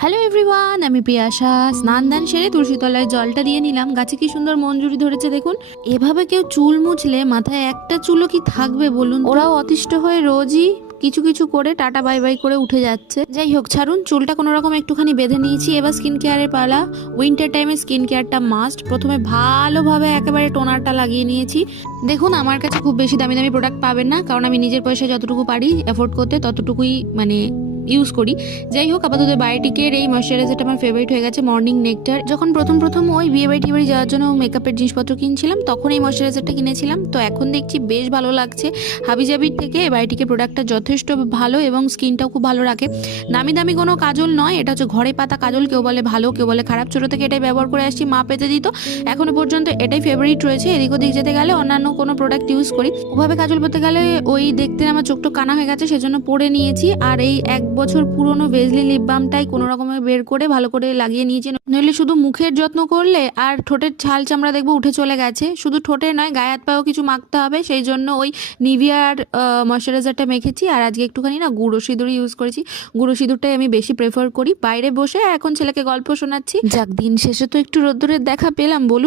Hello everyone, আমি প্রিয়াশা। স্নান দান সেরে তুলসী তলায় জলটা দিয়ে নিলাম। গাছে কি সুন্দর মঞ্জুরি ধরেছে দেখুন। এভাবে কেউ চুল মুছলে মাথায় একটা চুলও কি থাকবে বলুন? ওরাও অতিষ্ঠ হয়ে রোজই কিছু কিছু করে টাটা বাই বাই করে উঠে যাচ্ছে। যাই হোক, ছাড়ুন, চুলটা কোনো রকম একটুখানি বেঁধে নিয়েছি। এবার স্কিন কেয়ারের পালা। উইন্টার টাইমে স্কিন কেয়ারটা মাস্ট। প্রথমে ভালোভাবে একেবারে টোনারটা লাগিয়ে নিয়েছি। দেখুন, আমার কাছে খুব বেশি দামি দামি প্রোডাক্ট পাবেন না, কারণ আমি নিজের পয়সায় যতটুকু পারি এফোর্ড করতে ততটুকুই ইউজ করি। যাই হোক, আপাতত বায়োটিকের এই ময়শ্চারাইজারটা আমার ফেভারিট হয়ে গেছে, মর্নিং নেকটার। যখন প্রথম ওই বিয়ে বাড়ি টিয়ে বাড়ি যাওয়ার জন্য মেকআপের জিনিসপত্র কিনছিলাম, তখন এই ময়শ্চারাইজারটা কিনেছিলাম। তো এখন দেখছি বেশ ভালো লাগছে। হাবিজাবির থেকে বায়োটিকের প্রোডাক্টটা যথেষ্ট ভালো এবং স্কিনটাও খুব ভালো রাখে। দামি দামি কোনো কাজল নয়, এটা হচ্ছে ঘরে পাতা কাজল। কেউ বলে ভালো, কেউ বলে খারাপ। ছোটো থেকে এটাই ব্যবহার করে আসছি, মা পেতে দিত, এখনো পর্যন্ত এটাই ফেভারিট রয়েছে। এদিক ওদিক যেতে গেলে অন্যান্য কোনো প্রোডাক্ট ইউজ করি, ওভাবে কাজল পরতে গেলে ওই দেখতে আমার চোখটা কানা হয়ে গেছে, সেজন্য পরে নিয়েছি। আর এই 1 বছর পুরনো ভেজলি লিপ বামটাই কোনো রকমে বের করে ভালো করে লাগিয়ে নিয়েছি। নইলে শুধু মুখের যত্ন করলে আর ঠোঁটের ছাল চামড়া দেখবো উঠে চলে গেছে। শুধু ঠোঁটে নয়, গায়ে হাত পায়েও কিছু মাখতে হবে, সেই জন্য ওই নিভিয়ার ময়শ্চারাইজারটা মেখেছি। আর আজকে একটুখানি গুঁড়ো সিঁদুর ইউজ করেছি। গুঁড়ো সিঁদুরটাই আমি বেশি প্রেফার করি। বাইরে বসে এখন ছেলেকে গল্প শোনাচ্ছি। যাক, দিন শেষে তো একটু রোদ্দুরের দেখা পেলাম বলুন।